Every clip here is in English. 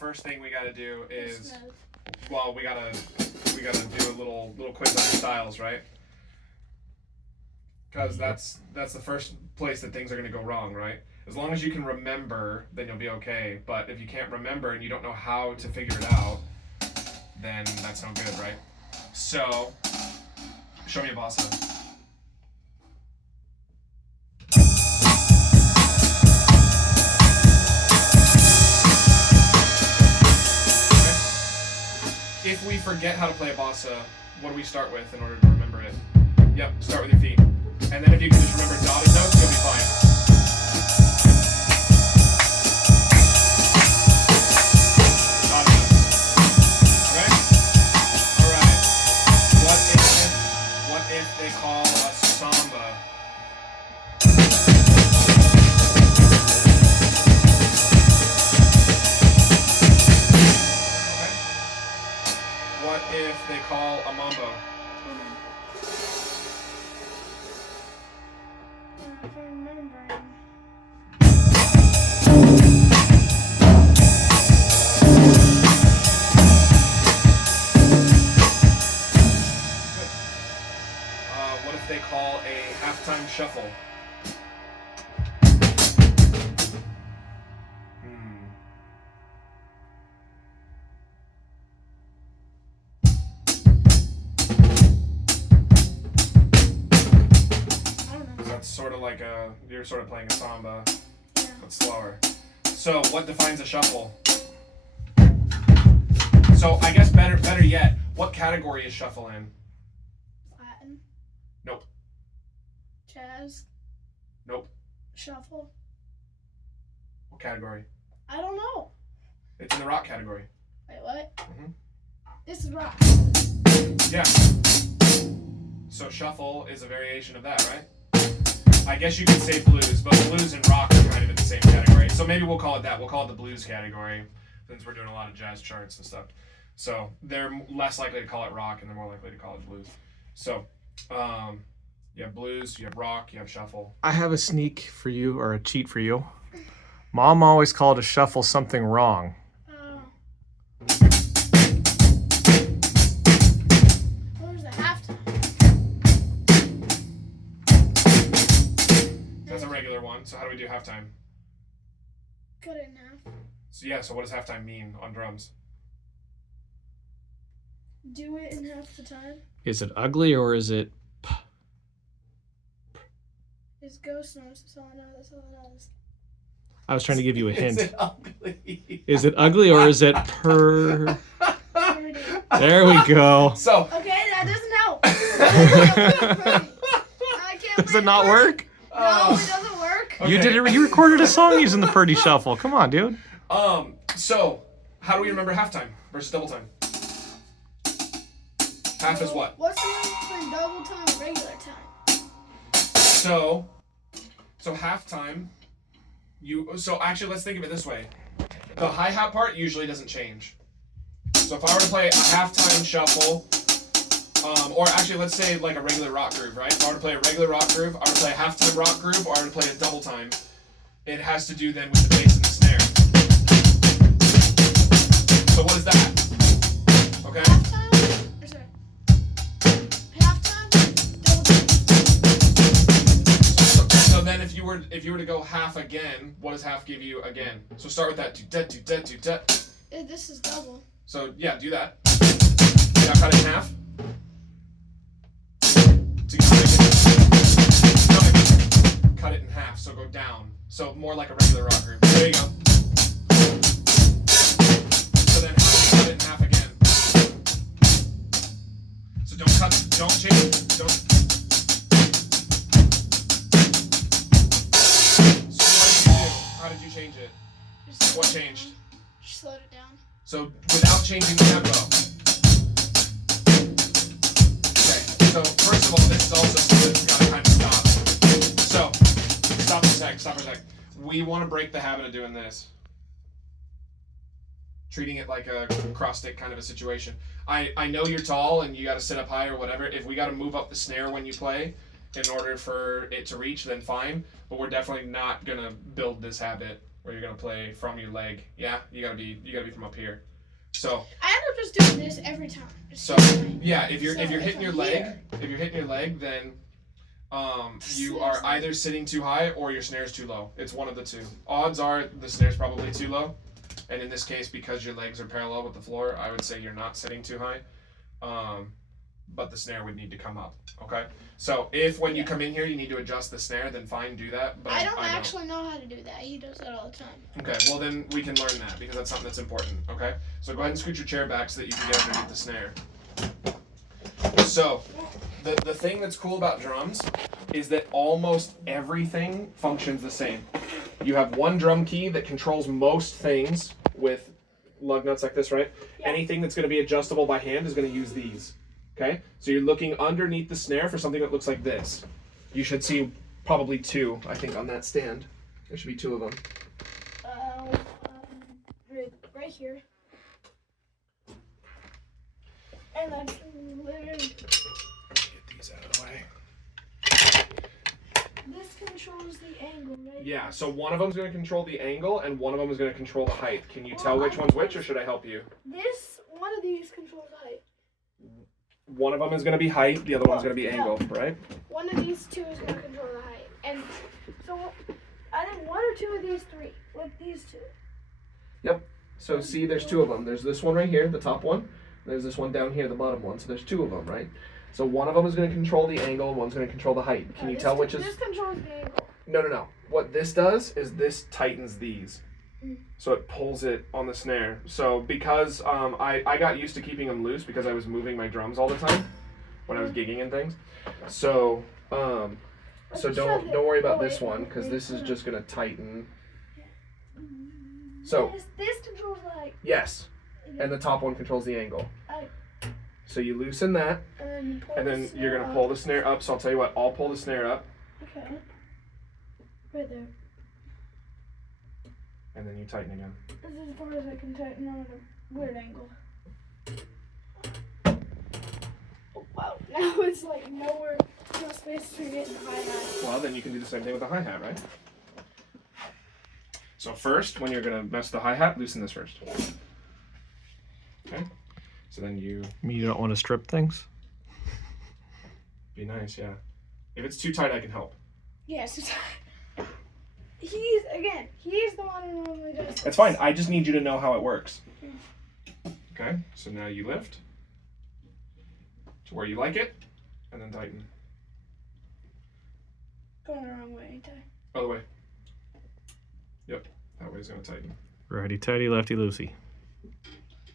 first thing we gotta do is, well, we gotta do a little quiz on your styles, right? Because that's the first place that things are gonna go wrong, right? As long as you can remember, then you'll be okay. But if you can't remember and you don't know how to figure it out, then that's no good, right? So, show me a bossa. Okay. If we forget how to play a bossa, what do we start with in order to remember it? Yep, start with your feet. And then if you can just remember dotted notes, you'll be fine. If they call a samba. Okay. What if they call a mambo? If I'm remembering. What if they call a halftime shuffle? I don't know. That's sort of like you're sort of playing a samba, Yeah. but slower. So what defines a shuffle? So I guess better yet, what category is shuffle in? Latin. Nope. Jazz. Nope. Shuffle. What category? I don't know. It's in the rock category. Wait, what? Mhm. This is rock. Yeah. So shuffle is a variation of that, right? I guess you could say blues, but blues and rock are kind of in the same category. So maybe we'll call it that. We'll call it the blues category, since we're doing a lot of jazz charts and stuff. So they're less likely to call it rock, and they're more likely to call it blues. So you have blues, you have rock, you have shuffle. I have a sneak for you, or a cheat for you. Mom always called a shuffle something wrong. Oh. What was the halftime? That's a regular one. So how do we do halftime? Cut it in half. So yeah, so what does halftime mean on drums? Do it in half the time. Is it ugly or is it... It's ghost notes. That's all I know. That's all I know. I was trying to give you a hint. Is it ugly? Is it ugly or is it per... Pretty. There we go. So Okay, that doesn't help. I can't Does play it not the work? No, it doesn't work. Okay. You did it. You recorded a song using the Purdy Shuffle. Come on, dude. So how do we remember halftime versus double time? Half is what? What's the difference between double time and regular time? So halftime, so actually let's think of it this way. The hi-hat part usually doesn't change. So if I were to play a halftime shuffle, or actually let's say like a regular rock groove, right? If I were to play a regular rock groove, I were to play a halftime rock groove, or I were to play a double time, it has to do then with the bass and the snare. So what is that? Okay? Halftime? Or sorry. Halftime? Double time. So then if you were to go half again, what does half give you again? So start with that do-da. This is double. So yeah, do that. Now cut it in half. Cut it in half, so go down. So more like a regular rock groove. There you go. So then cut it in half again. So don't change it. So what did you do? How did you change it? Just What slow it changed? down. Just slowed it down. So without changing the tempo. Okay, so first of all, this is also something that's got to kind of stop. So, stop for a sec. We want to break the habit of doing this. Treating it like a cross stick kind of a situation. I know you're tall and you got to sit up high or whatever. If we got to move up the snare when you play in order for it to reach, then fine. But we're definitely not going to build this habit where you're gonna play from your leg. Yeah, you gotta be from up here. So I end up just doing this every time. so yeah, if you're hitting your leg, then you are either sitting too high or your snare's too low. It's one of the two. Odds are the snare's probably too low, and in this case, because your legs are parallel with the floor, I would say you're not sitting too high. But the snare would need to come up. Okay. So if when you come in here you need to adjust the snare, then fine, do that. But I don't actually know how to do that. He does that all the time. Okay. Well, then we can learn that because that's something that's important. Okay. So go ahead and scoot your chair back so that you can get underneath the snare. So the thing that's cool about drums is that almost everything functions the same. You have one drum key that controls most things with lug nuts like this, right? Yeah. Anything that's going to be adjustable by hand is going to use these. Okay, so you're looking underneath the snare for something that looks like this. You should see probably two, I think, on that stand. There should be two of them. Right here. And then literally. Get these out of the way. This controls the angle, right? Yeah, so one of them is going to control the angle, and one of them is going to control the height. Can you tell which one's which, or should I help you? One of these controls height. One of them is going to be height, the other one's going to be angle, right? One of these two is going to control the height. And so I think one or two of these three, like these two. Yep. So see, there's two of them. There's this one right here, the top one. There's this one down here, the bottom one. So there's two of them, right? So one of them is going to control the angle, and one's going to control the height. Can you tell which is... This controls the angle. No. What this does is this tightens these. So it pulls it on the snare. So because I got used to keeping them loose because I was moving my drums all the time when I was gigging and things. So don't worry about this one because this is just going to tighten. So this controls the height. yes, and the top one controls the angle. So you loosen that, and then you're going to pull the snare up. So I'll tell you what, I'll pull the snare up. Okay. Right there. And then you tighten again. This is as far as I can tighten on a weird angle. Oh, wow. Now it's like nowhere, no space to get in the hi-hat. Well, then you can do the same thing with the hi-hat, right? So first, when you're going to mess the hi-hat, loosen this first. Okay? So then you... You don't want to strip things? Be nice, yeah. If it's too tight, I can help. Yes, he's the one who normally does this. That's fine. I just need you to know how it works. Okay? So now you lift to where you like it, and then tighten. Going the wrong way, ain't I? Other way. Yep. That way is going to tighten. Righty tighty, lefty loosey.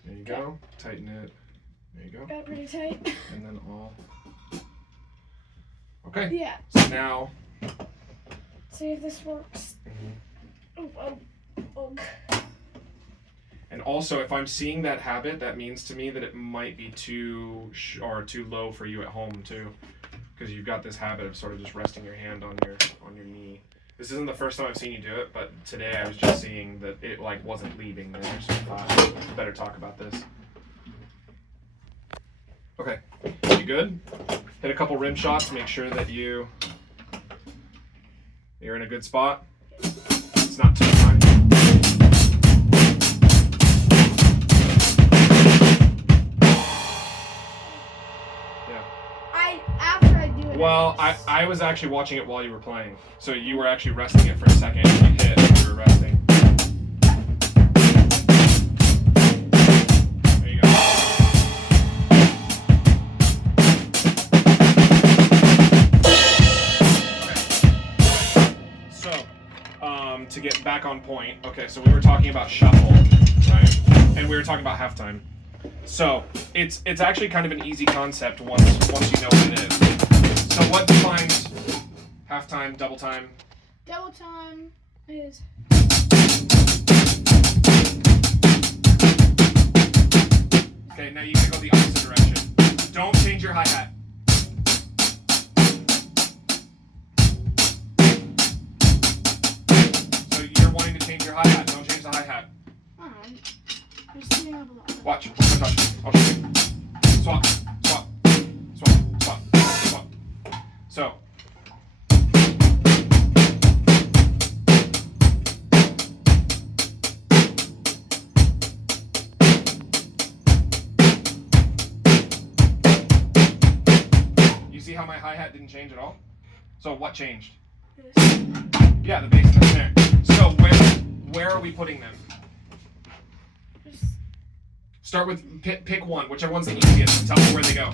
There you go. Tighten it. There you go. Got pretty tight. And then all. Okay. Yeah. So now. See if this works. Oh. And also, if I'm seeing that habit, that means to me that it might be too low for you at home too, because you've got this habit of sort of just resting your hand on your knee. This isn't the first time I've seen you do it, but today I was just seeing that it like wasn't leaving there, so I thought better talk about this. Okay, you good? Hit a couple rim shots. Make sure that you're in a good spot. It's not too high. After I do it. Well, I was actually watching it while you were playing. So you were actually resting it for a second. And you hit and you were resting. There you go. Okay. So, to get back on point. Okay, so we were talking about shuffle, right? And we were talking about halftime. So it's actually kind of an easy concept once you know what it is. So what defines halftime, double time? Double time is... Okay, now you can go the opposite direction. Don't change your hi-hat. So you're wanting to change your hi-hat. Don't change the hi-hat. Alright. I'm sitting up a lot. Watch. Don't touch. I'll show you. Swap. Swap. Swap. Swap. Swap. So. how my hi-hat didn't change at all? So what changed? This. Yeah, the bass and the snare. So where are we putting them? Just Start with pick one, whichever one's the easiest, and tell me where they go.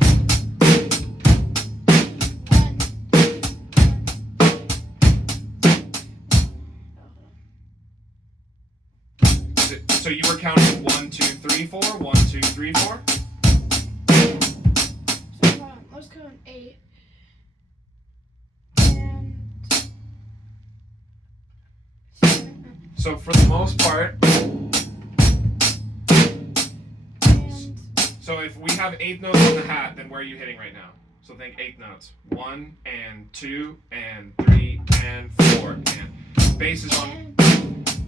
So you were counting 1, 2, 3, 4, 1, 2, 3, 4? So let's count 8. And So for the most part, and so if we have 8 notes on the hat, then where are you hitting right now? So think 8 notes. 1 and 2 and 3 and 4 and bass is on,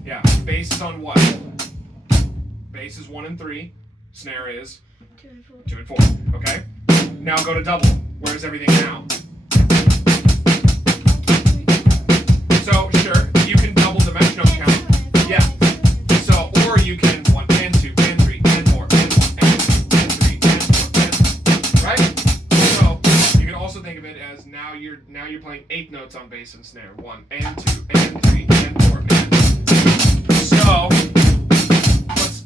yeah, bass is on what? Bass is 1 and 3, snare is 2 and 4. 2 and 4, okay? Now go to double. Where's everything now? So sure, you can double the metronome count. Yeah. So, or you can 1 and 2 and 3 and 4 and 1 and 2 and 3 and 4 and, right? So you can also think of it as now you're playing 8 notes on bass and snare. 1 and 2 and 3 and 4 and. So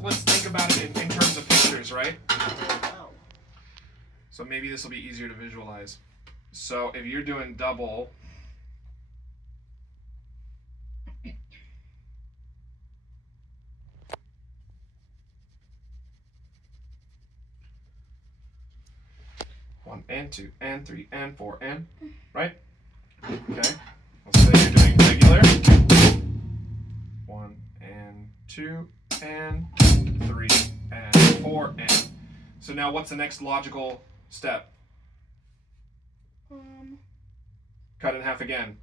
let's think about it in terms of pictures, right? So maybe this will be easier to visualize. So if you're doing double. One and 2 and 3 and 4 and, right? Okay. Let's say you're doing regular. 1 and 2 and 3 and 4 and. So now what's the next logical step? Cut in half again.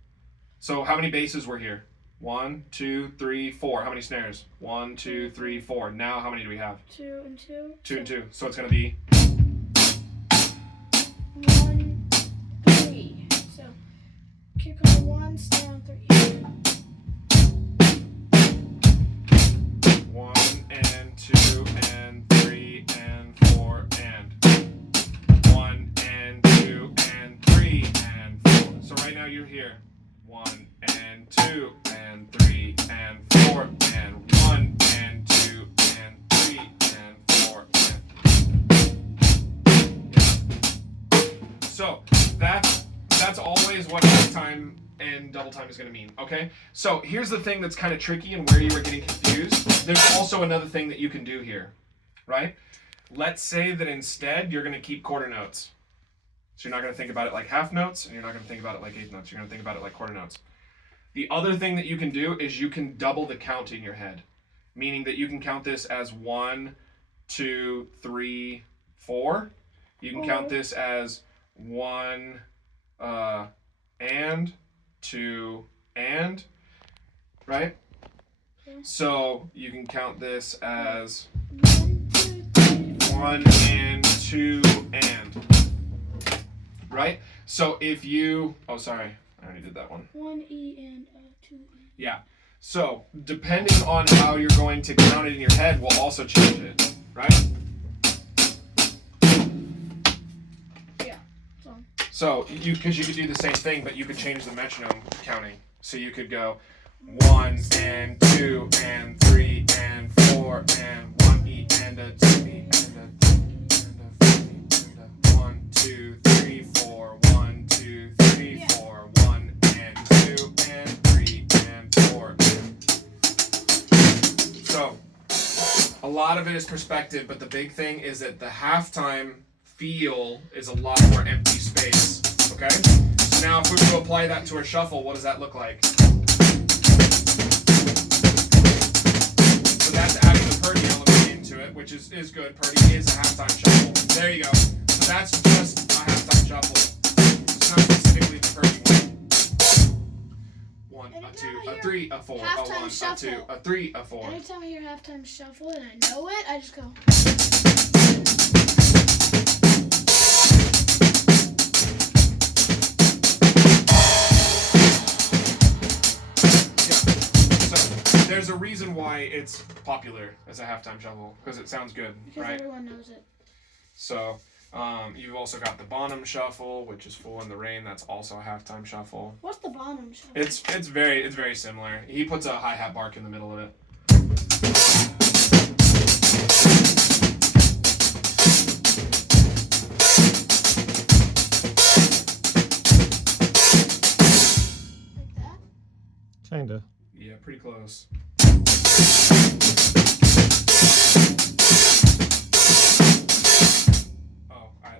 So how many basses were here? 1, 2, 3, 4. How many snares? 1, 2, 3, 4. Now how many do we have? 2 and 2. 2 and 2. So it's going to be 1, 3. So kick on 1, snare on 3. 1 and 2 and 3 and 4 and 1 and 2 and 3 and 4. So right now you're here. 1 and 2 and 3 and 4 and 1 and 2 and 3 and 4 and. Yeah. So that's always what halftime and double time is going to mean, okay? So here's the thing that's kind of tricky and where you were getting confused. There's also another thing that you can do here, right? Let's say that instead you're going to keep quarter notes. So you're not going to think about it like half notes, and you're not going to think about it like eighth notes. You're going to think about it like quarter notes. The other thing that you can do is you can double the count in your head, meaning that you can count this as 1, 2, 3, 4. You can count this as 1 and 2 and, right? So you can count this as 1 and 2 and, right? So if you, oh sorry, I already did that one. 1 E and 2 E. Yeah. So depending on how you're going to count it in your head will also change it, right? Yeah. So because you could do the same thing, but you could change the metronome counting. So you could go 1 and 2 and 3 and 4 and 1 E and a 2 E and a 3 and a 4 E and a 1, 2, 3, 4, 1, 2, 3, 4, 1 and 2 and 3 and 4. So a lot of it is perspective, but the big thing is that the halftime feel is a lot more empty space. Okay? So now if we were to apply that to a shuffle, what does that look like? So that's adding the Purdy element into it, which is good. Purdy is a halftime shuffle. There you go. So that's just a halftime shuffle. It's not specifically the Purdy one. 1, a 2, a 3, a 4, a 1, a 2, a 3, a 4. Anytime I hear halftime shuffle and I know it, I just go. There's a reason why it's popular as a halftime shuffle, because it sounds good, Because right? everyone knows it. So, You've also got the Bonham Shuffle, which is Fool in the Rain. That's also a halftime shuffle. What's the Bonham Shuffle? It's very similar. He puts a hi-hat bark in the middle of it. Like that? Kinda. Yeah, pretty close.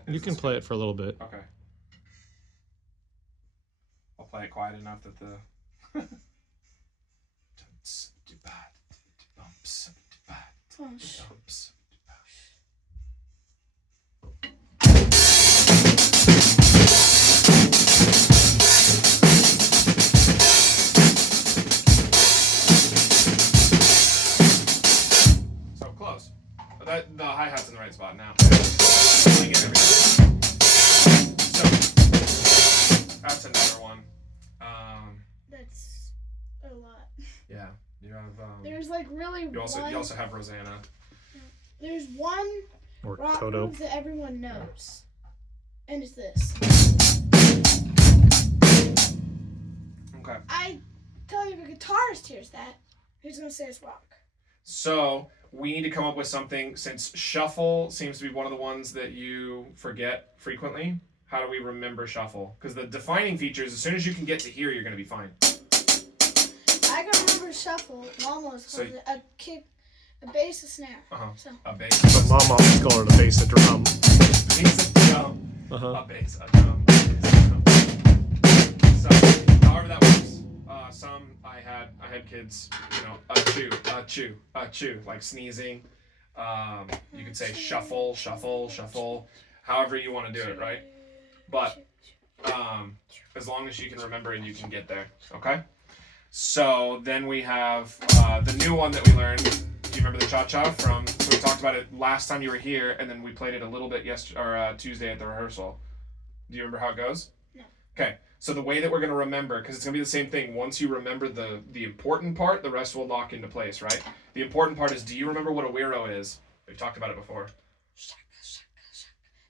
You can play it for a little bit. Okay. I'll play it quiet enough that the. So close. The hi-hat's in the right spot now. So that's another one. That's a lot. Yeah, you have. There's like really You also have Rosanna. There's one Or rock Toto. move that everyone knows, and it's this. Okay. I tell you, if a guitarist hears that, who's gonna say it's rock? So we need to come up with something, since shuffle seems to be one of the ones that you forget frequently. How do we remember shuffle? Because the defining features, as soon as you can get to here, you're going to be fine. I can remember shuffle. Mom always calls it a kick, a bass, a snare. So. A bass. But Mom always called it a bass, a drum. Bass, a drum. Uh-huh. A bass, a drum. So, however that works. I had kids, a chew, like sneezing. You could say shuffle, shuffle, shuffle. However you want to do it, right? But as long as you can remember and you can get there, okay? So then we have the new one that we learned. Do you remember the cha-cha from? So we talked about it last time you were here, and then we played it a little bit Tuesday at the rehearsal. Do you remember how it goes? No. Okay. So the way that we're going to remember, because it's going to be the same thing. Once you remember the important part, the rest will lock into place, right? The important part is, do you remember what a wiro is? We've talked about it before.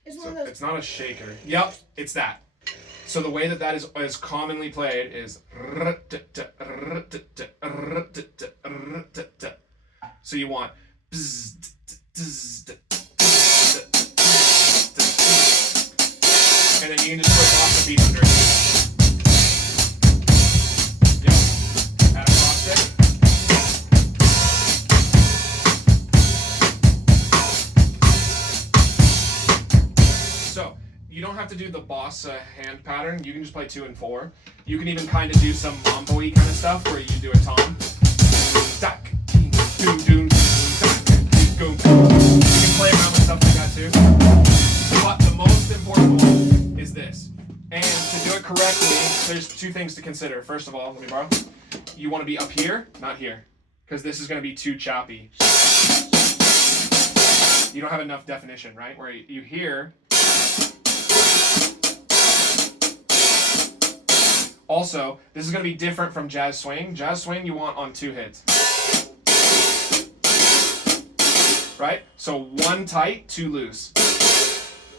It's So one of those. it's not a shaker. Yep, it's that. So the way that is commonly played is. So you want. And then you can just put off the beat under it. Yep. Add a cross So you don't have to do the bossa hand pattern. You can just play 2 and 4. You can even kind of do some mambo-y kind of stuff where you do a tom. Tack, doom, doom, tack, doom. You can play around with stuff like that too. But the most important one is this. And to do it correctly, there's 2 things to consider. First of all, let me borrow. You want to be up here, not here. Because this is going to be too choppy. You don't have enough definition, right? Where you hear. Also, this is going to be different from jazz swing. Jazz swing you want on 2 hits. Right? So 1 tight, 2 loose.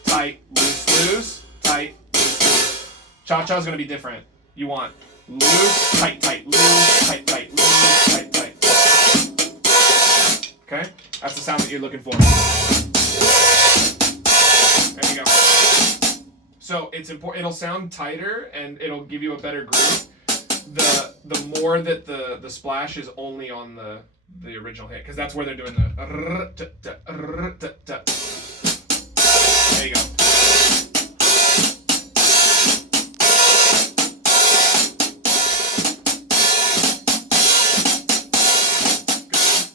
Tight, loose, loose, tight, loose, loose. Cha-cha is going to be different. You want loose, tight, tight, loose, tight, tight, loose, tight, tight. Okay? That's the sound that you're looking for. There you go. So it's important. It'll sound tighter and it'll give you a better groove. The more that the splash is only on the original hit, because that's where they're doing the. There you go.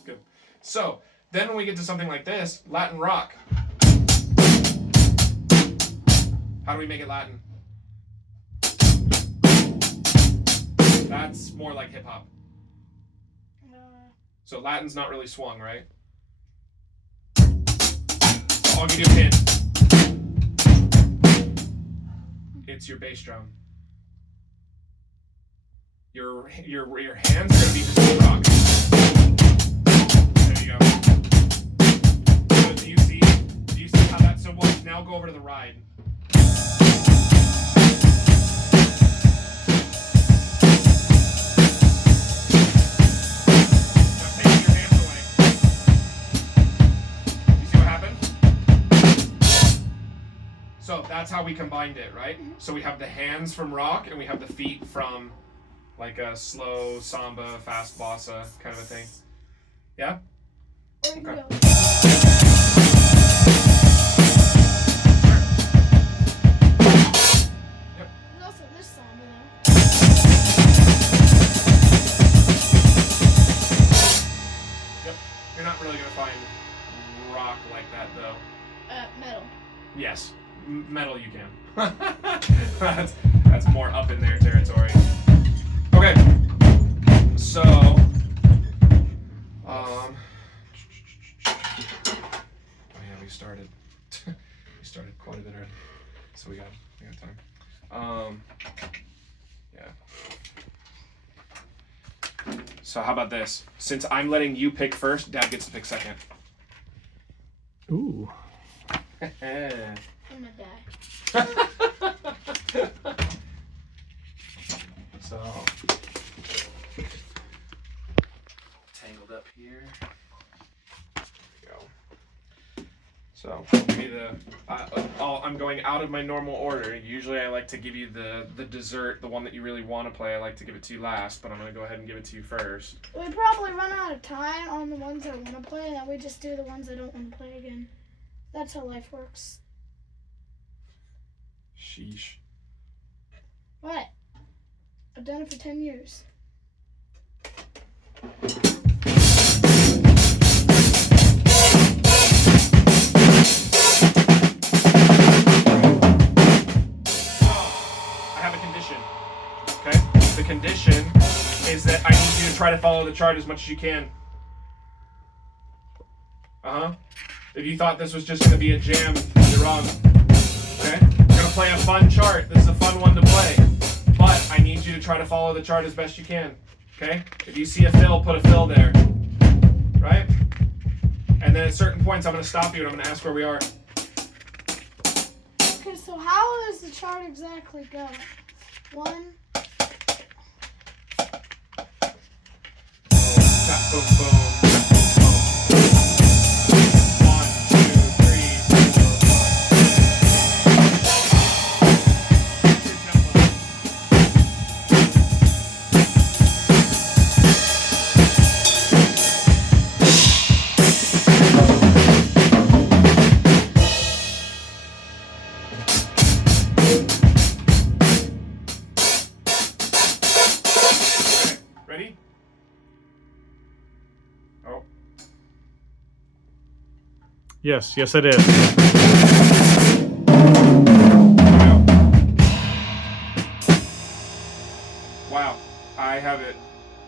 Good. So then when we get to something like this, Latin rock. How do we make it Latin? That's more like hip hop. So Latin's not really swung, right? So I'll give you a hint. It's your bass drum. Your hands are gonna be just the rock. There you go. So do you see how that? So now now go over to the ride. Now take your hands away. You see what happened? So that's how we combined it, right? So we have the hands from rock and we have the feet from like a slow samba, fast bossa kind of a thing. Yeah? Or you can Okay. go. There's also this samba though. Yep. You're not really gonna find rock like that though. Metal. Yes, metal you can. that's more up in their territory. Okay, so oh yeah, we started quite a bit early, so we got time. Yeah. So how about this? Since I'm letting you pick first, Dad gets to pick second. Ooh. I'm gonna die. So tangled up here. There we go. So give me the. I'm going out of my normal order. Usually I like to give you the dessert, the one that you really want to play. I like to give it to you last, but I'm gonna go ahead and give it to you first. We probably run out of time on the ones that want to play, and then we just do the ones that don't want to play again. That's how life works. Sheesh. What? I've done it for 10 years. I have a condition. Okay? The condition is that I need you to try to follow the chart as much as you can. Uh-huh. If you thought this was just going to be a jam, you're wrong. Okay? We're going to play a fun chart. This is a fun one to play. But I need you to try to follow the chart as best you can. Okay? If you see a fill, put a fill there. Right? And then at certain points, I'm going to stop you and I'm going to ask where we are. Okay, so how does the chart exactly go? 1. Tap, boom, boom. 1, 2, 3. Okay, ready? Oh. Yes, yes it is. Wow, I have it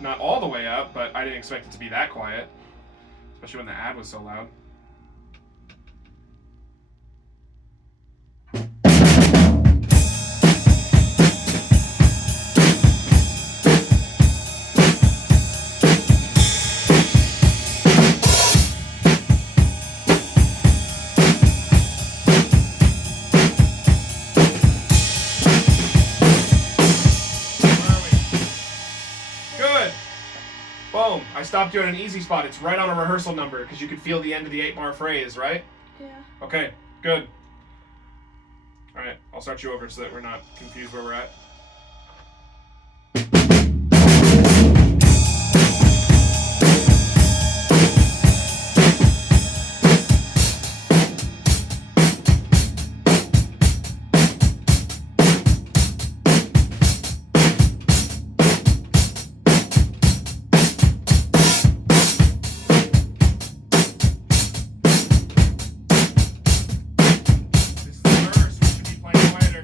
not all the way up, but I didn't expect it to be that quiet, especially when the ad was so loud. Good. Boom. I stopped you at an easy spot. It's right on a rehearsal number because you could feel the end of the 8-bar phrase, right? Yeah. Okay, good. All right, I'll start you over so that we're not confused where we're at. This is the verse. We should be playing quieter.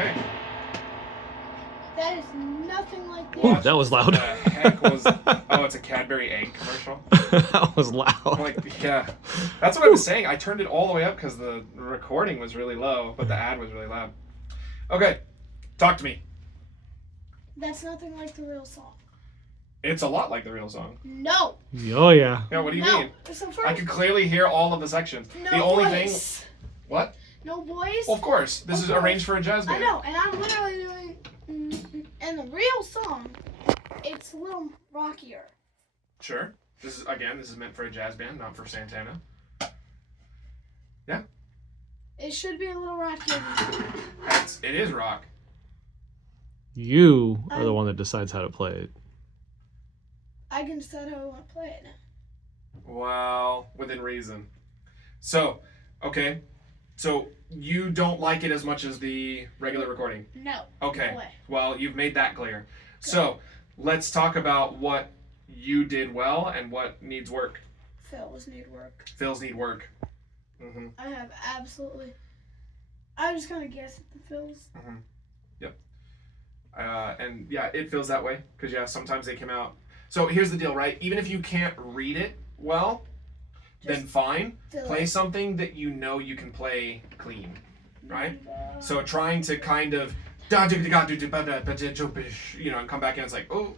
Okay. That is nothing like the Ooh, actual that was loud. The heck was? Oh, it's a Cadbury egg commercial. That was I'm loud. like, yeah, that's what I was saying. I turned it all the way up because the recording was really low, but the ad was really loud. Okay, talk to me. That's nothing like the real song. It's a lot like the real song. No. Oh yeah. Yeah, what do you no. mean? So I first, could clearly hear all of the sections. no the only voice. thing. What? No voice. Well, of course. This Of is course. arranged for a jazz I band. know, and I'm literally doing. And the real song, it's a little rockier. Sure. This is meant for a jazz band, not for Santana. It should be a little rockier. It is rock. You are the one that decides how to play it. I can decide how I want to play it now. Well, within reason. So, okay. So you don't like it as much as the regular recording? No. Okay. No way. Well, you've made that clear. So let's talk about what you did well and what needs work. Fills need work. Fills need work. Mm-hmm. I have absolutely. I just kind of guess at the fills. Mm-hmm. Yep. And yeah, it feels that way because yeah, sometimes they come out. So here's the deal, right? Even if you can't read it well, then fine. Play something that you know you can play clean, right? So trying to kind of, and come back in, it's like, oh,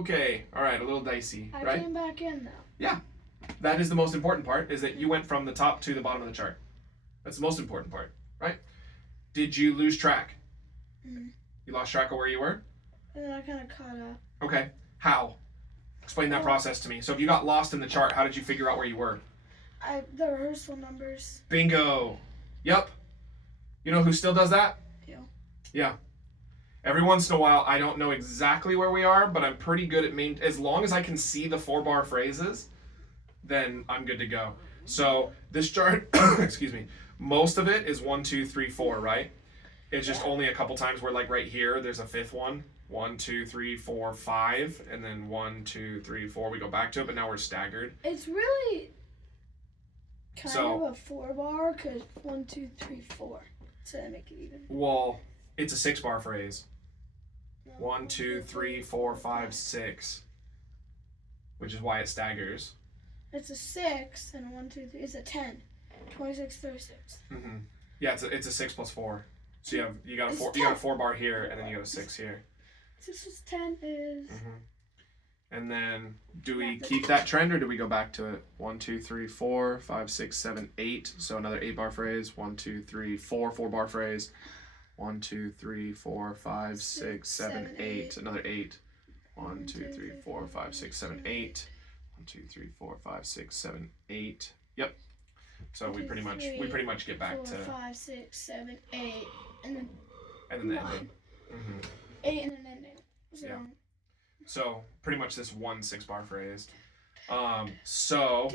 okay, all right, a little dicey, I right? came back in though. Yeah, that is the most important part, is that you went from the top to the bottom of the chart. That's the most important part, right? Did you lose track? Mm. You lost track of where you were? And then I kind of caught up. Okay, how? Explain that process to me. So if you got lost in the chart, how did you figure out where you were? The rehearsal numbers. Bingo. Yep. You know who still does that? You. Yeah. Every once in a while, I don't know exactly where we are, but I'm pretty good at as long as I can see the 4-bar phrases, then I'm good to go. So this chart, excuse me, most of it is 1, 2, 3, 4, right? It's just only a couple times where, like right here, there's a fifth one. 1, 2, 3, 4, 5, and then 1, 2, 3, 4. We go back to it, but now we're staggered. It's really kind of a 4-bar because 1, 2, 3, 4. So that make it even. Well, it's a 6-bar phrase. 1, 2, 3, 4, 5, 6, which is why it staggers. It's a 6 and a 1, 2, 3. It's a 10. 26, 36. Mm-hmm. Yeah, it's a 6 plus 4. So you got a 4-bar here, and then you got a 6 here. 6 plus 10 is. Mm-hmm. And then, do we keep that trend or do we go back to it? 1, 2, 3, 4, 5, 6, 7, 8. So another 8-bar phrase. 1, 2, 3, 4, 4-bar phrase. 1, 2, 3, 4, 5, 6, 7, 8. Another 8. 1, 2, 3, 4, 5, 6, 7, 8. 1, 2, 3, 4, 5, 6, 7, 8. Yep. So we pretty much get back 4, to 5, 6, 7, 8, and then the ending. Mm-hmm. 8 and an ending. So, Yeah. So pretty much this one 6-bar phrase. So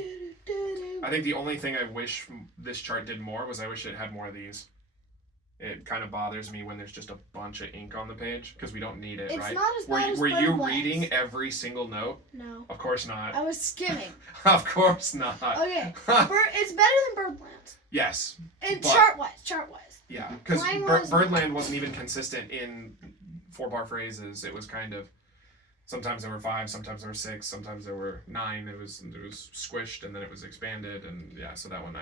I think the only thing I wish this chart did more was I wish it had more of these. It kind of bothers me when there's just a bunch of ink on the page because we don't need it, it's right? not as bad as Were you Birdlands. reading every single note? No. Of course not. I was skimming. Of course not. Okay. It's better than Birdlands. Yes. And But- chart-wise. Yeah, because Mine was- Birdland wasn't even consistent in 4-bar phrases. It was kind of, sometimes there were 5, sometimes there were 6, sometimes there were 9. It was squished and then it was expanded, and yeah. So that one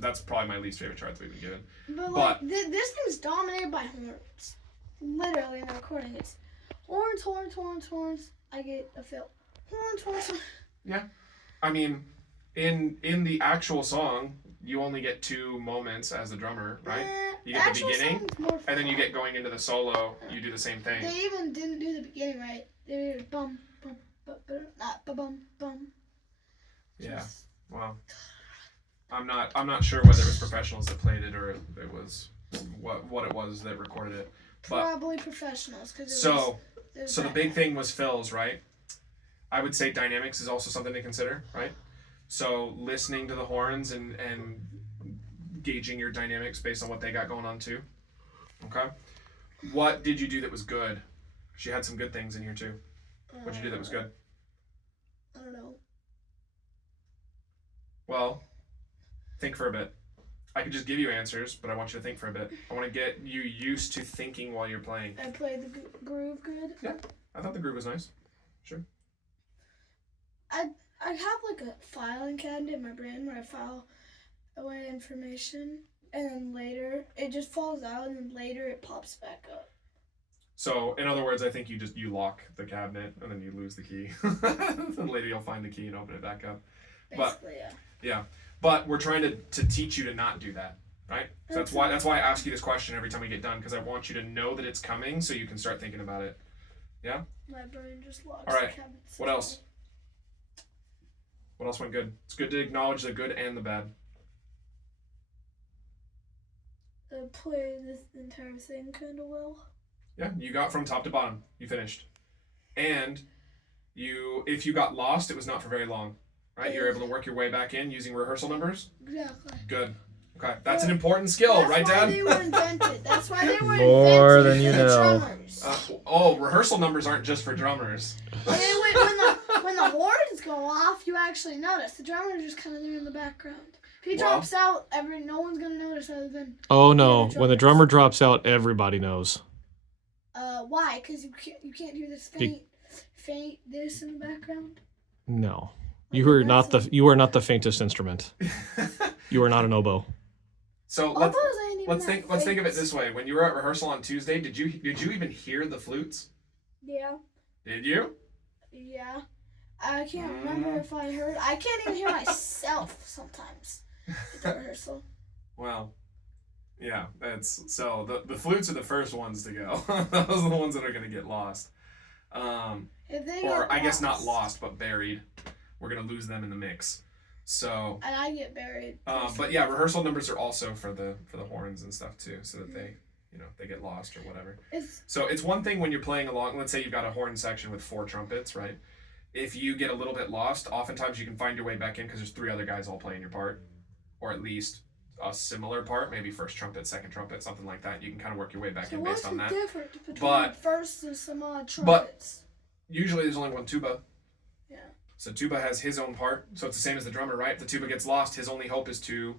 that's probably my least favorite chart that we've been given. But like this thing's dominated by horns. Literally in the recording, it's horns, horns, horns, horns. I get a fill. Horns, horns. Horns. Yeah, I mean, in the actual song, you only get 2 moments as the drummer, right? You get the Actual beginning, song's more and then you fun. get going into the solo. You do the same thing. They even didn't do the beginning right. They did bum bum bum not bum bum. Yeah. Well, I'm not sure whether it was professionals that played it or it was what it was that recorded it. But Probably professionals because so the big thing was fills, right? I would say dynamics is also something to consider, right? So listening to the horns and gauging your dynamics based on what they got going on too. Okay. What did you do that was good? She had some good things in here too. What'd you do that was good? I don't know. Well, think for a bit. I could just give you answers, but I want you to think for a bit. I want to get you used to thinking while you're playing. I play the groove good. I thought the groove was nice. I have like a filing cabinet in my brain where I file away information, and then later it just falls out, and then later it pops back up. So, in other words, I think you lock the cabinet and then you lose the key. Then later you'll find the key and open it back up. Basically, Yeah. But we're trying to teach you to not do that, right? So that's why I ask you this question every time we get done, because I want you to know that it's coming so you can start thinking about it. Yeah? my brain just locks All right. the cabinet. What else? What else went good? It's good to acknowledge the good and the bad. Play this entire thing kind of well. Yeah, you got from top to bottom. You finished. And if you got lost, it was not for very long. Right? You were able to work your way back in using rehearsal numbers? Exactly. Good. Okay. That's an important skill, right, Dad? That's why they were invented. That's why they were More invented than you for the know. drummers. Rehearsal numbers aren't just for drummers. When the horns go off, you actually notice. The drummer's just kind of there in the background. If he Well- drops out, no one's gonna notice other than Oh no! Yeah, the When the drummers. drummer drops out, everybody knows. why? Because you can't hear this faint this in the background. No, you are not the faintest instrument. You are not an oboe. So Oboes ain't even let's that think of it faint. this way. When you were at rehearsal on Tuesday, did you even hear the flutes? Yeah. Did you? Yeah. I can't remember if I heard. I can't even hear myself sometimes at the rehearsal. Well, yeah, so the flutes are the first ones to go. Those are the ones that are gonna get lost. If they Or get I guess not lost, but buried. We're gonna lose them in the mix. So And I get buried. but yeah, rehearsal numbers are also for the horns and stuff too, so that they get lost or whatever. So it's one thing when you're playing along, let's say you've got a horn section with 4 trumpets, right? If you get a little bit lost, oftentimes you can find your way back in because there's 3 other guys all playing your part, or at least a similar part, maybe first trumpet, second trumpet, something like that. You can kind of work your way back So in what's based on the that. difference between But- first and some odd trumpets? Usually there's only one tuba. Yeah. So tuba has his own part, so it's the same as the drummer, right? If the tuba gets lost, his only hope is to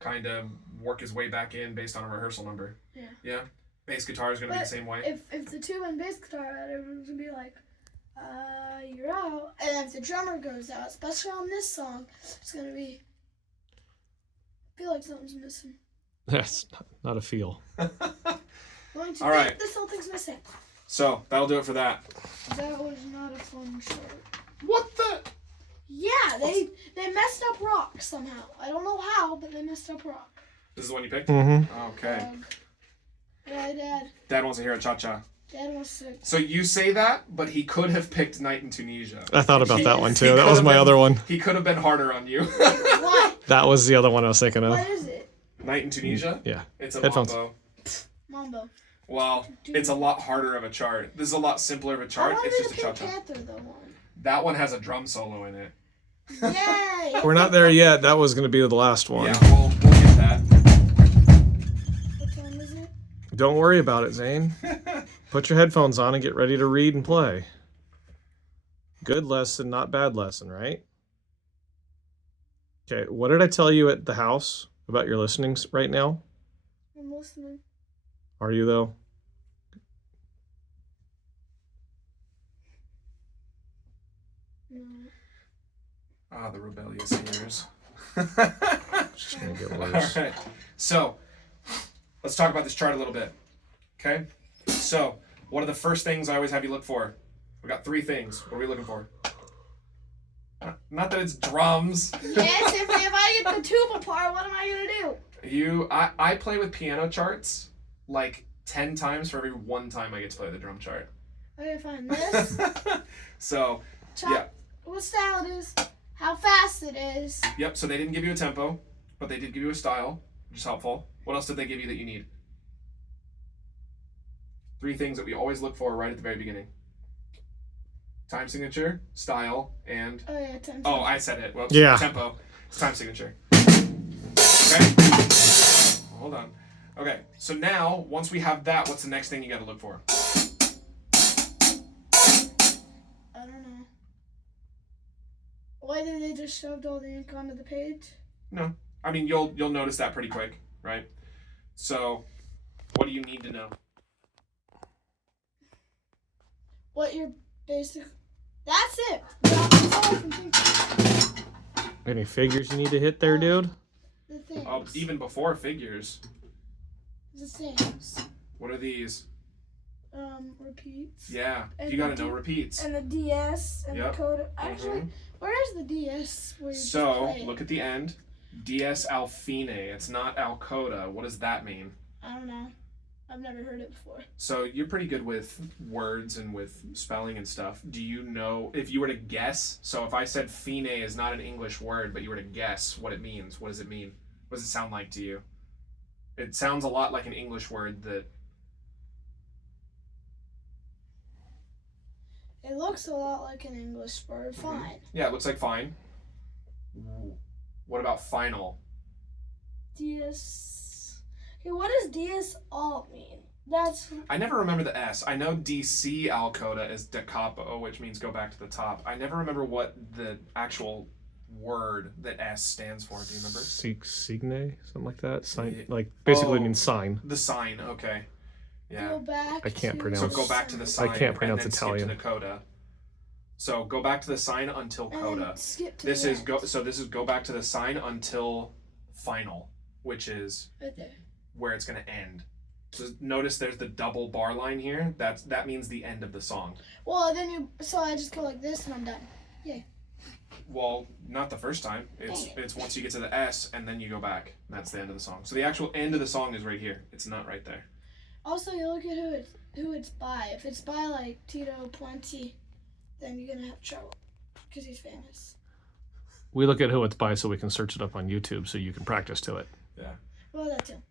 kind of work his way back in based on a rehearsal number. Yeah. Yeah? Bass guitar is going to be the same way. If the tuba and bass guitar out, everyone's gonna be like, you're out. And if the drummer goes out, especially on this song, it's gonna be. I feel like something's missing. That's not a feel. Going to All right. think this whole thing's missing. So that'll do it for that. That was not a fun shirt. What the? Yeah, they messed up rock somehow. I don't know how, but they messed up rock. This is the one you picked? Mm-hmm. Okay. Yeah, Dad. Dad wants to hear a cha-cha. Dad wants to. So you say that, but he could have picked Night in Tunisia. I thought about that one He too. That could was have my been- other one. He could have been harder on you. What? That was the other one I was thinking of. What is it? Night in Tunisia? Yeah. It's a Headphones. mambo. Mambo. Well, it's a lot harder of a chart. This is a lot simpler of a chart. I It's wanted just a the Pink cha-cha. Panther though one. That one has a drum solo in it. Yay! We're not there yet. That was going to be the last one. Yeah, we'll get that. Which one is it? Don't worry about it, Zane. Put your headphones on and get ready to read and play. Good lesson, not bad lesson, right? Okay, what did I tell you at the house about your listenings right now? I'm listening. Are you, though? No. Ah, the rebellious ears. It's just going to get All worse. right. So, let's talk about this chart a little bit. Okay? So, what are the first things I always have you look for? We got 3 things. What are we looking for? Not that it's drums. Yes, if I get the tuba part, what am I gonna do? I play with piano charts like 10 times for every 1 time I get to play the drum chart. Okay, fine. This. So, Chop, yeah. What style it is? How fast it is? Yep, so they didn't give you a tempo, but they did give you a style, which is helpful. What else did they give you that you need? 3 things that we always look for right at the very beginning. Time signature, style, and... Oh yeah, 10. Oh, I said it. Whoops. Yeah. Tempo. It's time signature. Okay. Hold on. Okay, so now, once we have that, what's the next thing you gotta look for? I don't know. Why did they just shoved all the ink onto the page? No. I mean, you'll notice that pretty quick, right? So, what do you need to know? What your basic. That's it. That's all I can think of. Any figures you need to hit there, dude? The things. Oh, even before figures. The things. What are these? Repeats. Yeah, And you gotta the know repeats. And the DS and Yep. the Coda. Actually, Mhm. where is the DS? Where you just So, play it? look at the end. DS Alfine. It's not Alcoda. What does that mean? I don't know. I've never heard it before. So, you're pretty good with words and with spelling and stuff. Do you know, if you were to guess, so if I said fine is not an English word, but you were to guess what it means, what does it mean? What does it sound like to you? It sounds a lot like an English word that. It looks a lot like an English word. Fine. Yeah, it looks like fine. What about final? DS. Okay, what does DS alt mean? That's I never remember the S. I know DC Alcoda is da capo, which means go back to the top. I never remember what the actual word that S stands for. Do you remember? Signe, something like that. Sign, Yeah. like basically Oh. means sign. The sign, okay. Yeah. go back. I can't to pronounce- So go back to the sign. I can't pronounce and then Italian. Skip to the coda. So go back to the sign until And coda. then skip to This the is end. go. So this is go back to the sign until final, which is Right there. where it's going to end. So notice there's the double bar line here. That means the end of the song. Well, then you. So I just go like this and I'm done. Well, not the first time. It's once you get to the S and then you go back. That's the end of the song. So the actual end of the song is right here. It's not right there. Also, you look at who it's by. If it's by like Tito Puente, then you're gonna have trouble because he's famous. We look at who it's by so we can search it up on YouTube so you can practice to it. Yeah. Well, that too.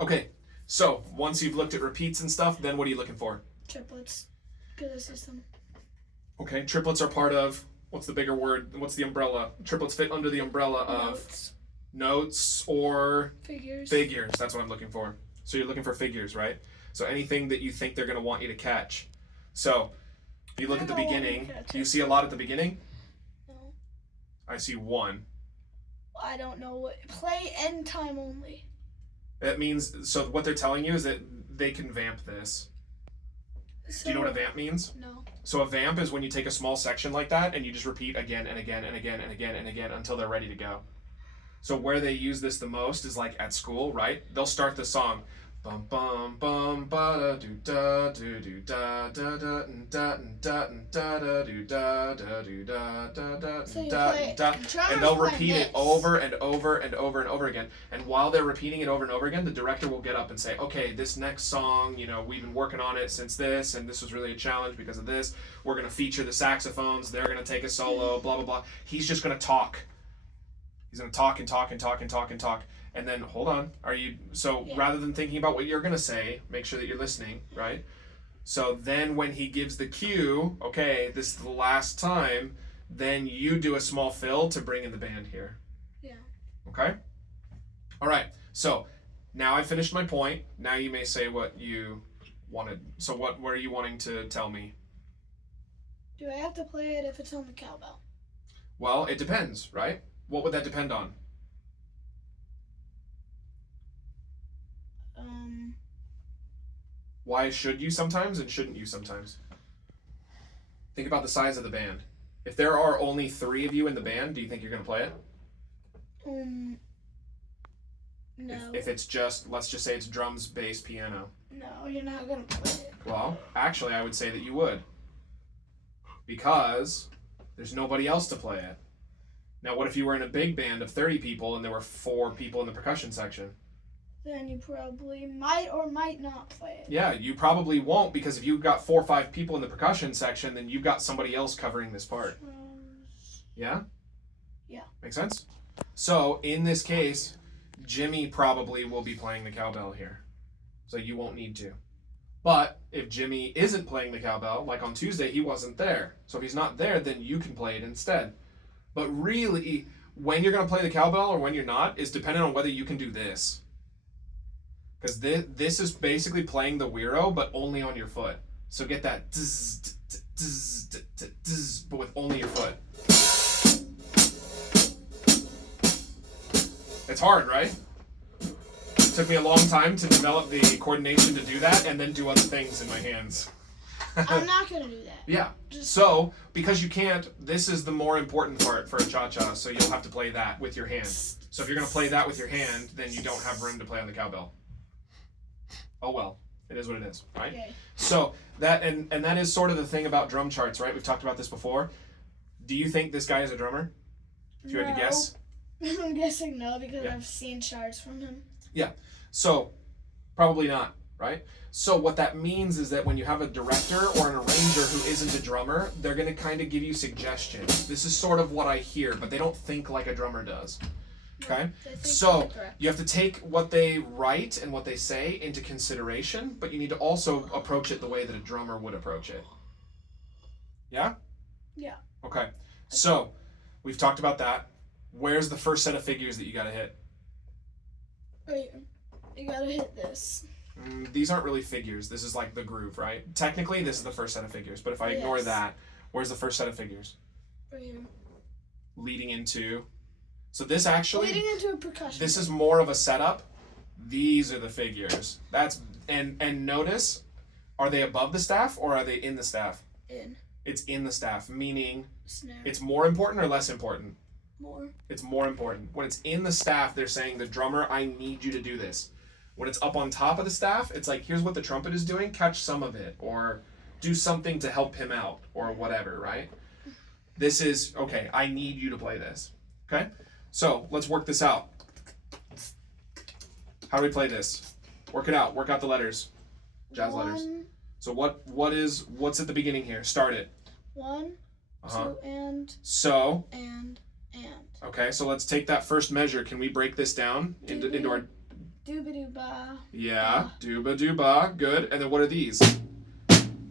Okay. So once you've looked at repeats and stuff, then what are you looking for? Triplets. Good system. Okay. Triplets are part of. What's the bigger word? What's the umbrella? Triplets fit under the umbrella of Notes. notes or Figures. figures. That's what I'm looking for. So you're looking for figures, right? So anything that you think they're going to want you to catch. So you look at the I don't want beginning. to catch Do you it. see a lot at the beginning? No. I see one. I don't know what. Play end time only. That means, so what they're telling you is that they can vamp this. So, Do you know what a vamp means? No. So a vamp is when you take a small section like that and you just repeat again and again and again and again and again until they're ready to go. So where they use this the most is like at school, right? They'll start the song. Bum bum bum ba da do da do da da da da da da da do da do da da So you da play. da. Drummers And they'll play repeat it this. over and over and over and over again. And while they're repeating it over and over again, the director will get up and say, okay, this next song, you know, we've been working on it since this, and this was really a challenge because of this. We're going to feature the saxophones. They're going to take a solo, blah, blah, blah. He's just going to talk. He's going to talk and talk and talk and talk and talk. And then, hold on. Yeah. Rather than thinking about what you're going to say, make sure that you're listening, right? So then when he gives the cue, okay, this is the last time, then you do a small fill to bring in the band here. Yeah. Okay? All right. So now I finished my point. Now you may say what you wanted. So what are you wanting to tell me? Do I have to play it if it's on the cowbell? Well, it depends, right? What would that depend on? Why should you sometimes and shouldn't you sometimes? Think about the size of the band. If there are only 3 of you in the band, do you think you're going to play it? No. If it's just, let's just say it's drums, bass, piano. No, you're not gonna play it. Well, actually, I would say that you would. Because there's nobody else to play it. Now, what if you were in a big band of 30 people and there were 4 people in the percussion section? Then you probably might or might not play it. Yeah, you probably won't, because if you've got 4 or 5 people in the percussion section, then you've got somebody else covering this part. Yeah? Yeah. Make sense? So, in this case, Jimmy probably will be playing the cowbell here. So you won't need to. But if Jimmy isn't playing the cowbell, like on Tuesday, he wasn't there. So if he's not there, then you can play it instead. But really, when you're going to play the cowbell or when you're not is dependent on whether you can do this. Because this is basically playing the Wiro, but only on your foot. So get that dzz, dzz, dzz, dzz, dzz, but with only your foot. It's hard, right? Took me a long time to develop the coordination to do that and then do other things in my hands. I'm not gonna do that. Yeah. Just So, because you can't, this is the more important part for a cha-cha, so you'll have to play that with your hand. So if you're going to play that with your hand, then you don't have room to play on the cowbell. Oh well, it is what it is, right? okay. So, that and that is sort of the thing about drum charts, right? We've talked about this before. Do you think this guy is a drummer? If you had to guess? I'm guessing no because Yeah. I've seen charts from him. So, probably not, right? So what that means is that when you have a director or an arranger who isn't a drummer, they're going to kind of give you suggestions. This is sort of what I hear, but they don't think like a drummer does. Okay? They think So, I'm correct. you have to take what they write and what they say into consideration, but you need to also approach it the way that a drummer would approach it. Yeah? Yeah. Okay. So, we've talked about that. Where's the first set of figures that you got to hit? Wait, you gotta hit this. These aren't really figures. This is like the groove, right? Technically, this is the first set of figures, but if I ignore Yes. that, where's the first set of figures? Right here. Leading into... So this actually... Leading into a percussion. This is more of a setup. These are the figures. That's... And notice, are they above the staff or are they in the staff? in It's in the staff, meaning snare. it's more important or less important? More. It's more important. When it's in the staff, they're saying, the drummer, I need you to do this. When it's up on top of the staff, it's like, here's what the trumpet is doing, catch some of it, or do something to help him out, or whatever, right? This is, okay, I need you to play this, okay? So, let's work this out. How do we play this? Work it out. Work out the letters. Jazz letters. So what's at the beginning here? Start it. 1, Uh-huh. 2, and. So, Okay. okay, so let's take that first measure. Can we break this down into our... Dooba-doo-ba. Yeah, dooba-dooba, good. And then what are these?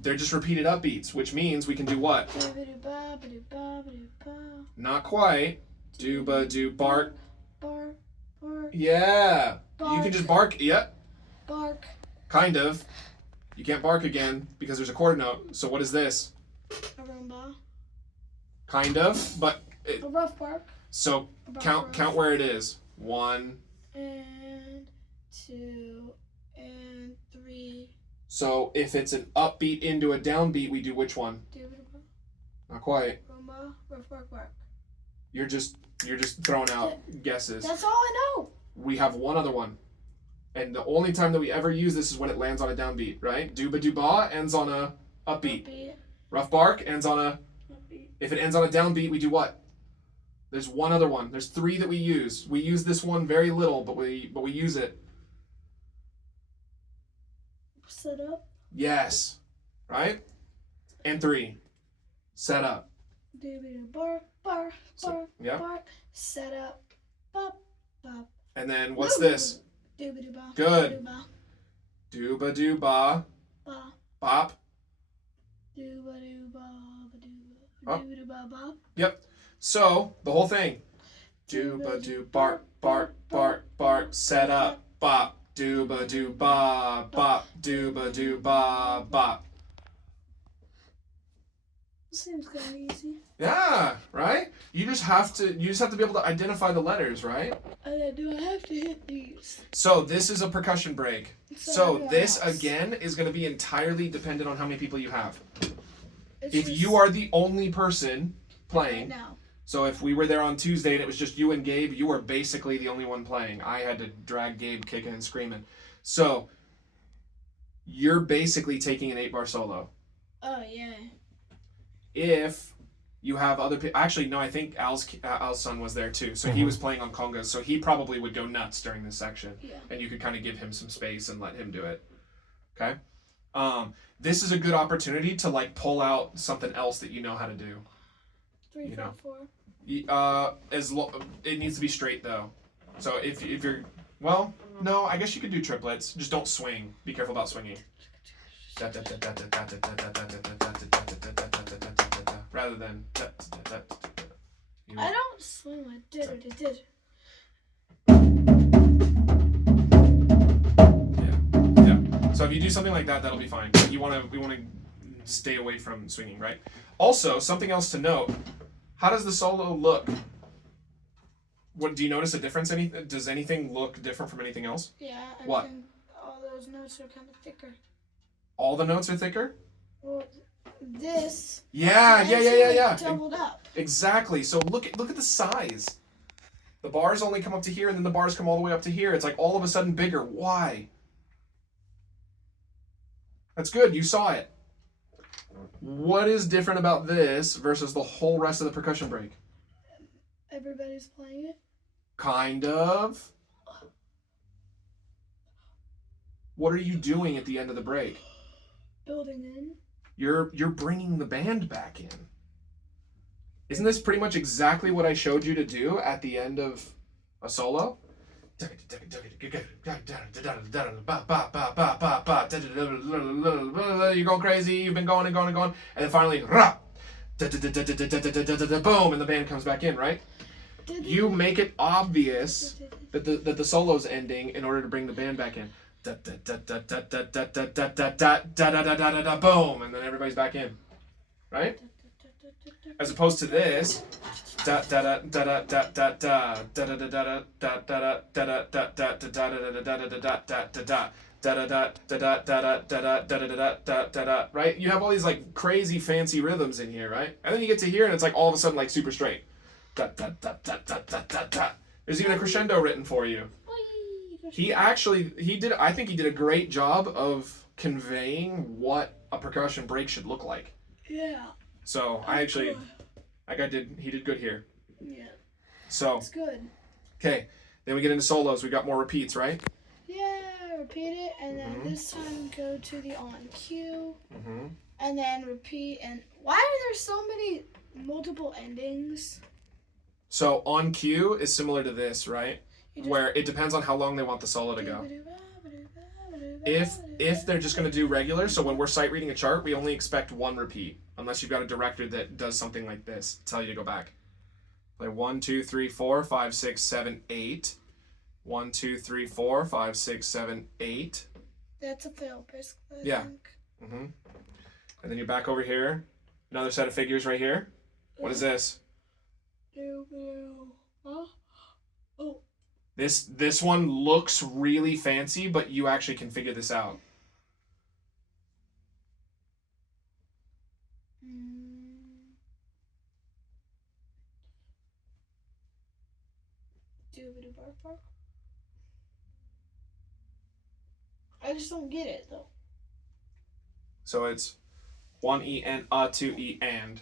They're just repeated upbeats, which means we can do what? Dooba-doo-ba, ba-doo-ba, ba-doo-ba. Not quite. Dooba-doo, bark. Bark, bark, Yeah. You Bark. can just bark. Yep, bark. kind of. You can't bark again because there's a quarter note. So what is this? A rumba. Kind of, but... A rough bark. So A rough count bark. count where it is. 1. And 2 and 3. So if it's an upbeat into a downbeat, we do which one? Dooba-doo-ba. Not quite. Rumba. Rough bark, bark. You're just throwing out guesses. That's all I know. We have one other one. And the only time that we ever use this is when it lands on a downbeat, right? Dooba-doo-ba ends on a upbeat. Upbeat. Rough bark ends on a... Upbeat. If it ends on a downbeat, we do what? There's one other one. There's 3 that we use. We use this one very little, but we use it. Set up. Yes. Right? And 3. Set up. Dooba-doo, bark, bark, So- bark, yeah. bark. Set up. Bop, bop. And then what's this? Dooba-doo-ba. Good. Dooba. Dooba-doo-ba. Ba. Bop. Dooba-doo-ba. Ba-dooba. Oh. Dooba-doo-ba. Bop. Yep. So, the whole thing. Dooba-doo, bark, bark, bark, bark, set up, bop. Dooba-doo-ba, bop. Dooba-doo-ba, bop. Seems kind of easy. Yeah, right? You just have to be able to identify the letters, right? Do I have to hit these? So, this is a percussion break. So, everyone this else. again is going to be entirely dependent on how many people you have. It's If just you are the only person right playing, now. so if we were there on Tuesday and it was just you and Gabe, you were basically the only one playing. I had to drag Gabe kicking and screaming. So you're basically taking an 8-bar solo. Oh yeah. If you have other people, actually no, I think Al's son was there too. So he was playing on congas, so he probably would go nuts during this section. Yeah. And you could kind of give him some space and let him do it. Okay? This is a good opportunity to like pull out something else that you know how to do. 3, You 4, know. 4. It needs to be straight though. So if you're, well, no, I guess you could do triplets. Just don't swing. Be careful about swinging. Rather than. I don't swing like did. Yeah. So if you do something like that, that'll be fine. But we want to stay away from swinging, right? Also, something else to note. How does the solo look? What do you notice a difference? Does anything look different from anything else? Yeah. What? All those notes are kind of thicker. All the notes are thicker? Well, this. Yeah. Doubled up. Exactly. So look at the size. The bars only come up to here, and then the bars come all the way up to here. It's like all of a sudden bigger. Why? That's good. You saw it. What is different about this versus the whole rest of the percussion break? Everybody's playing it. Kind of. What are you doing at the end of the break? Building in. You're bringing the band back in. Isn't this pretty much exactly what I showed you to do at the end of a solo? You're going crazy, you've been going and going and going, and then finally, boom, and the band comes back in, right? You make it obvious that the solo's ending in order to bring the band back in. Boom, and then everybody's back in, right? As opposed to this, right? You have all these like crazy fancy rhythms in here, right? And then you get to here and it's like all of a sudden like super straight. There's even a crescendo written for you. I think he did a great job of conveying what a percussion break should look like. Yeah. So he did good here. Yeah. So it's good. Okay, then we get into solos. We got more repeats, right? Yeah, repeat it, and then this time go to the on cue, and then repeat. And why are there so many multiple endings? So on cue is similar to this, right? Where it depends on how long they want the solo to go. If they're just going to do regular, so when we're sight reading a chart, we only expect one repeat, unless you've got a director that does something like this, tell you to go back. Play 1, 2, 3, 4, 5, 6, 7, 8. 1, 2, 3, 4, 5, 6, 7, 8. That's a fail, basically. Yeah. And then you're back over here. Another set of figures right here. What is this? Oh. This one looks really fancy, but you actually can figure this out. I just don't get it though. So it's 1 E and 2 E and.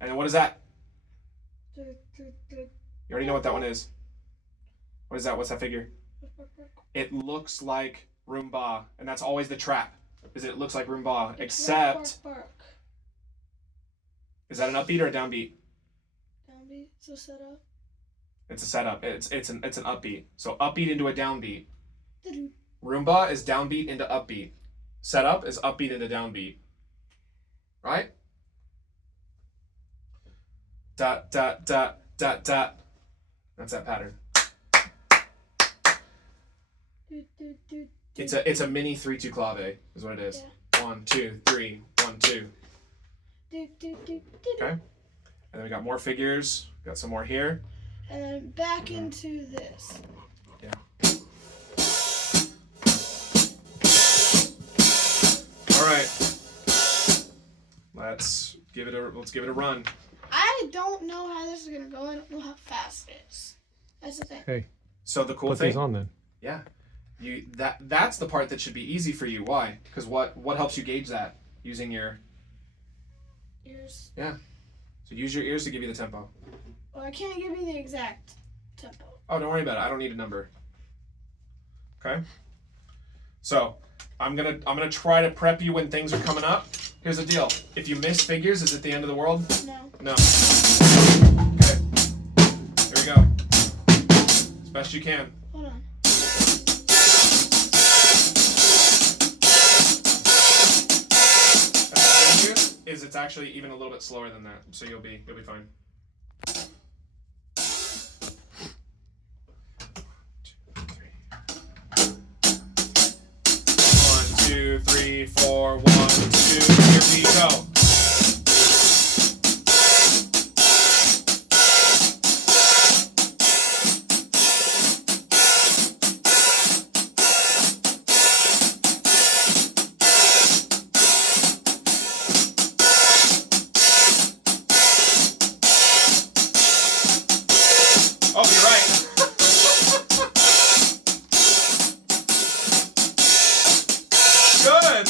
And then what is that? You already know what that one is. What is that? What's that figure? It looks like Roomba, and that's always the trap, is it looks like Roomba, except... Is that an upbeat or a downbeat? Downbeat, it's a setup. It's a setup. It's an upbeat. So upbeat into a downbeat. Roomba is downbeat into upbeat. Setup is upbeat into downbeat. Right? Dot, dot, dot, dot, dot. That's that pattern. It's a mini 3/2 clave, is what it is. Yeah. 1, 2, 3, 1, 2. Okay. And then we got more figures. Got some more here. And then back into this. Yeah. All right. Let's give it a run. I don't know how this is gonna go. I don't know how fast it is. That's the thing. Hey. So the cool put thing. These on then. Yeah. That's the part that should be easy for you. Why? Because what helps you gauge that? Using your ears. Yeah. So use your ears to give you the tempo. Well, I can't give you the exact tempo. Oh, don't worry about it. I don't need a number. Okay. So I'm gonna try to prep you when things are coming up. Here's the deal. If you miss figures, is it the end of the world? No. Okay. Here we go. As best you can. Hold on. Is it's actually even a little bit slower than that, so you'll be fine. 1, 2, 3, 4. 4, 1, 2, here we go. Oh, you're right. Good.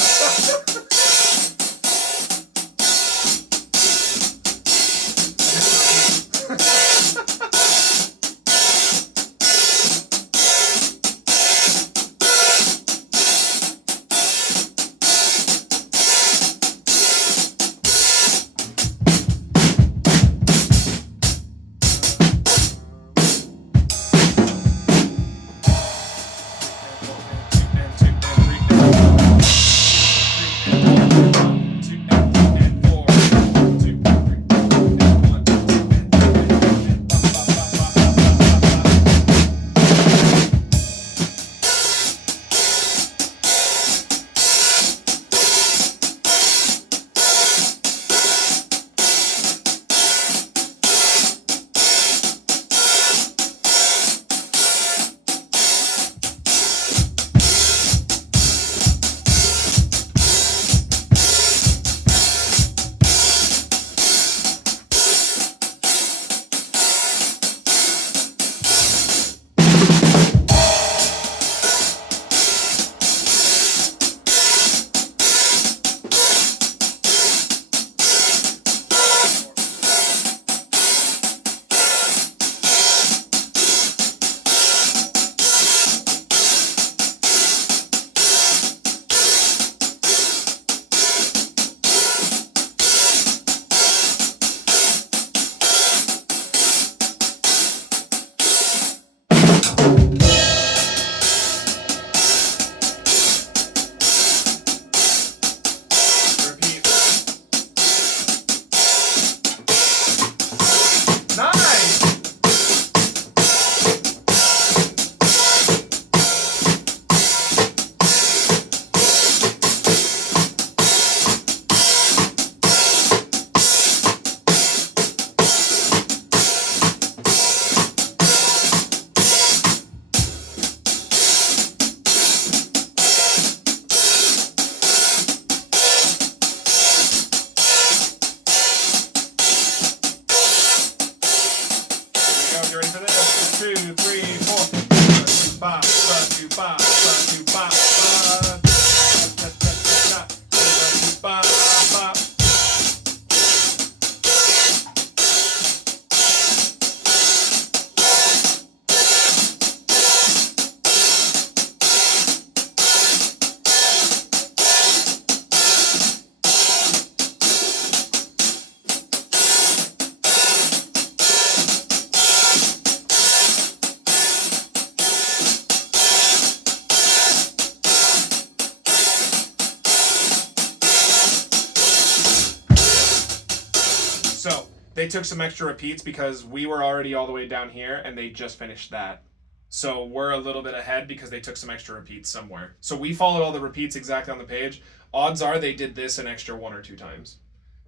So they took some extra repeats because we were already all the way down here and they just finished that. So we're a little bit ahead because they took some extra repeats somewhere. So we followed all the repeats exactly on the page. Odds are they did this an extra 1 or 2 times.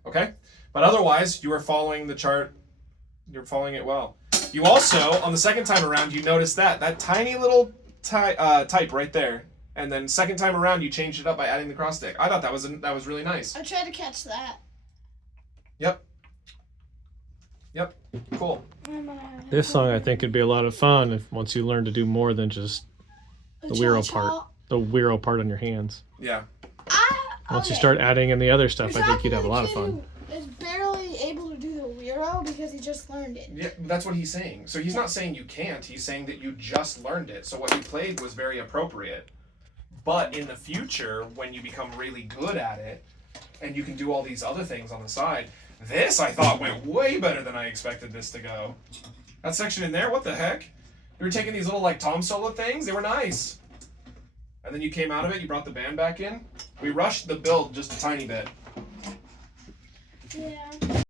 Okay? But otherwise, you are following the chart. You're following it well. You also, on the second time around, you noticed that tiny little type right there. And then second time around, you changed it up by adding the cross stick. I thought that was really nice. I tried to catch that. Yep. Cool. This song I think could be a lot of fun if once you learn to do more than just the Wiro part. The Wiro part on your hands. Yeah. Once you start adding in the other stuff, I think you'd have a lot of fun. Is barely able to do the Wiro because he just learned it. Yeah, that's what he's saying. So he's not saying you can't. He's saying that you just learned it. So what you played was very appropriate. But in the future, when you become really good at it, and you can do all these other things on the side, this I thought went way better than I expected this to go. That section in there, what the heck? You were taking these little like tom solo things. They were nice. And then you came out of it. You brought the band back in. We rushed the build just a tiny bit. Yeah.